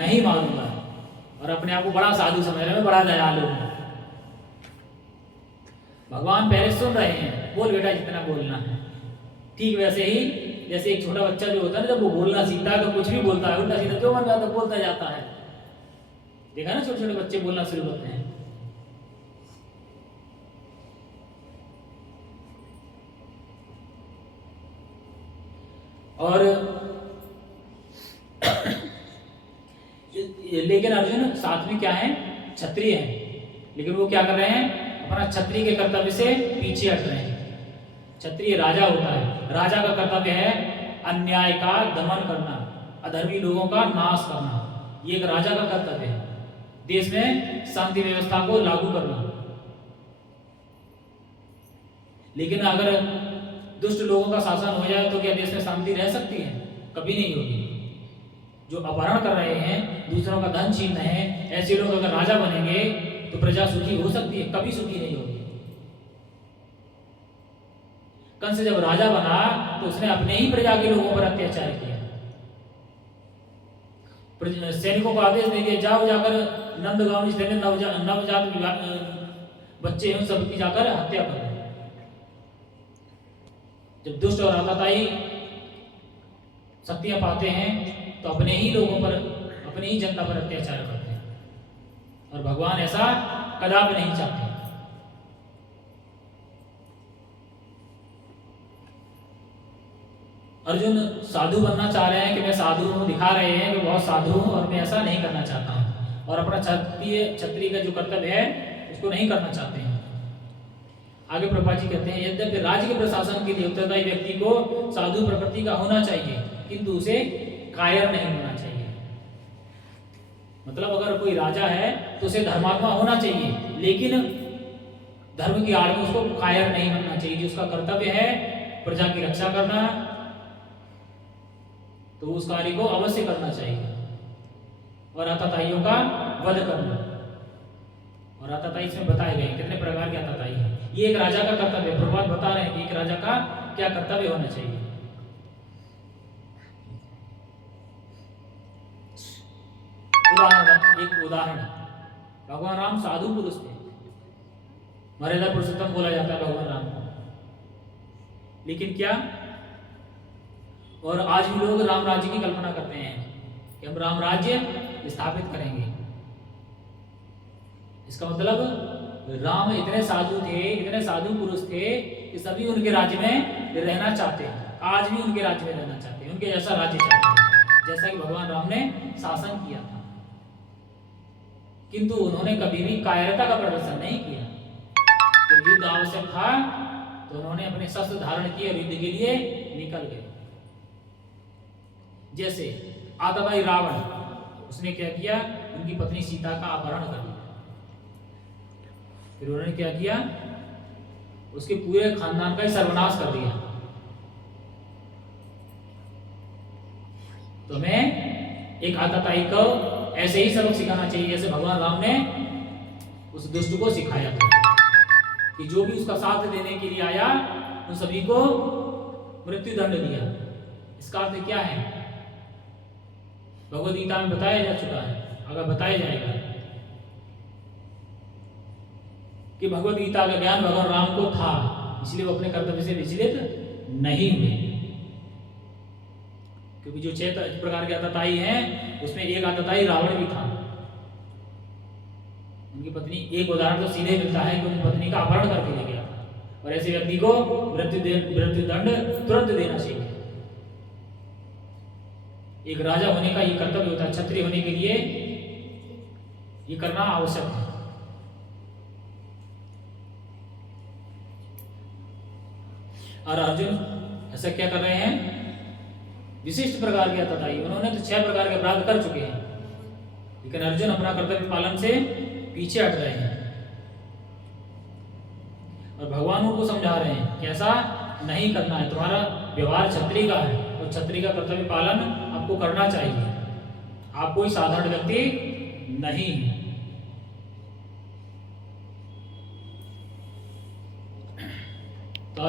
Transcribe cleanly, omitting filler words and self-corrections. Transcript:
नहीं मारूंगा, और अपने आप को बड़ा साधु समझ रहे हैं, बड़ा दयालु हूं। भगवान पहले सुन रहे हैं, बोल बेटा जितना बोलना है। ठीक वैसे ही जैसे एक छोटा बच्चा जो होता है ना, जब वो बोलना सीखता है तो कुछ भी बोलता है, उल्टा सीधा जो मन में आता है बोलता जाता है। देखा ना, छोटे छोटे बच्चे बोलना शुरू करते हैं। और लेकिन अर्जुन साथ में क्या है, क्षत्रिय है, लेकिन वो क्या कर रहे हैं, अपना क्षत्रिय के कर्तव्य से पीछे हट रहे हैं। क्षत्रिय राजा होता है, राजा का कर्तव्य है अन्याय का दमन करना, अधर्मी लोगों का नाश करना, ये एक राजा का कर्तव्य है। देश में शांति व्यवस्था को लागू करना। लेकिन अगर दुष्ट लोगों का शासन हो जाए तो क्या देश में शांति रह सकती है? कभी नहीं होगी। जो अपहरण कर रहे हैं, दूसरों का धन छीन रहे हैं, ऐसे लोग अगर राजा बनेंगे तो प्रजा सुखी हो सकती है? कभी सुखी नहीं होगी। कंस जब राजा बना तो उसने अपने ही प्रजा के लोगों पर अत्याचार किया। सैनिकों को आदेश दे दिया, जाओ जाकर नंदगांव जितने नवजात बच्चे हैं उन सबकी जाकर हत्या करो। जब दुष्ट और आताताई शक्तियां पाते हैं तो अपने ही लोगों पर, अपनी ही जनता पर अत्याचार करते हैं, और भगवान ऐसा कदापि नहीं चाहते। अर्जुन साधु बनना चाह रहे हैं कि मैं साधु हूं, दिखा रहे हैं कि बहुत साधु हूं, और मैं ऐसा नहीं करना चाहता हूं, और अपना क्षत्रिय का जो कर्तव्य है उसको नहीं करना चाहते हैं। आगे प्रभुपाद जी कहते हैं, यद्यपि राज्य के प्रशासन के लिए उत्तरदायी व्यक्ति को साधु प्रकृति का होना चाहिए, किंतु उसे कायर नहीं होना चाहिए। मतलब अगर कोई राजा है तो उसे धर्मात्मा होना चाहिए, लेकिन धर्म की आड़ में उसको कायर नहीं बनना चाहिए। जो उसका कर्तव्य है प्रजा की रक्षा करना, तो उस कार्य को अवश्य करना चाहिए, और आताताइयों का वध करना। और आताताई इसमें बताए गए कितने प्रकार के आताताई हैं। ये एक राजा का कर्तव्य, प्रभुपाद बता रहे हैं कि एक राजा का क्या कर्तव्य होना चाहिए। एक उदाहरण, भगवान राम साधु पुरुष थे, मर्यादा पुरुषोत्तम बोला जाता है भगवान राम को, लेकिन क्या, और आज भी लोग राम राज्य की कल्पना करते हैं कि हम राम राज्य स्थापित करेंगे। इसका मतलब राम इतने साधु थे, इतने साधु पुरुष थे कि सभी उनके राज्य में रहना चाहते हैं। आज भी उनके राज्य में रहना चाहते हैं, उनके जैसा राज्य चाहते हैं, जैसा कि भगवान राम ने शासन किया था। किंतु उन्होंने कभी भी कायरता का प्रदर्शन नहीं किया। जब युद्ध आवश्यक था तो उन्होंने अपने शस्त्र धारण किए और युद्ध के लिए निकल गए। जैसे आताताई रावण, उसने क्या किया, उनकी पत्नी सीता का अपहरण कर लिया। फिर उन्होंने क्या किया, उसके पूरे खानदान का ही सर्वनाश कर दिया। तो हमें एक आताताई को ऐसे ही सबक सिखाना चाहिए जैसे भगवान राम ने उस दुष्ट को सिखाया था, कि जो भी उसका साथ देने के लिए आया उन सभी को मृत्यु दंड दिया। इसका अर्थ क्या है, भगवद गीता में बताया जा चुका है, अगर बताया जाएगा कि भगवद गीता का ज्ञान भगवान राम को था, इसलिए वो अपने कर्तव्य से विचलित नहीं हुए। क्योंकि जो 6 प्रकार के आताताई हैं उसमें एक आताताई रावण भी था। उनकी पत्नी, एक उदाहरण तो सीधे मिलता है कि उनकी पत्नी का अपहरण करके ले गया, और ऐसे व्यक्ति को मृत्यु दंड तुरंत देना चाहिए। एक राजा होने का ये कर्तव्य होता है, क्षत्रिय होने के लिए ये करना आवश्यक है। और अर्जुन ऐसा क्या कर रहे हैं, विशिष्ट प्रकार के आताताई, उन्होंने तो 6 प्रकार के अपराध कर चुके हैं, लेकिन अर्जुन अपना कर्तव्य पालन से पीछे हट रहे हैं, और भगवान उनको समझा रहे हैं कि ऐसा नहीं करना है। तुम्हारा व्यवहार क्षत्रिय का है, और क्षत्रिय का कर्तव्य पालन आपको करना चाहिए। आप कोई साधारण व्यक्ति नहीं है। तो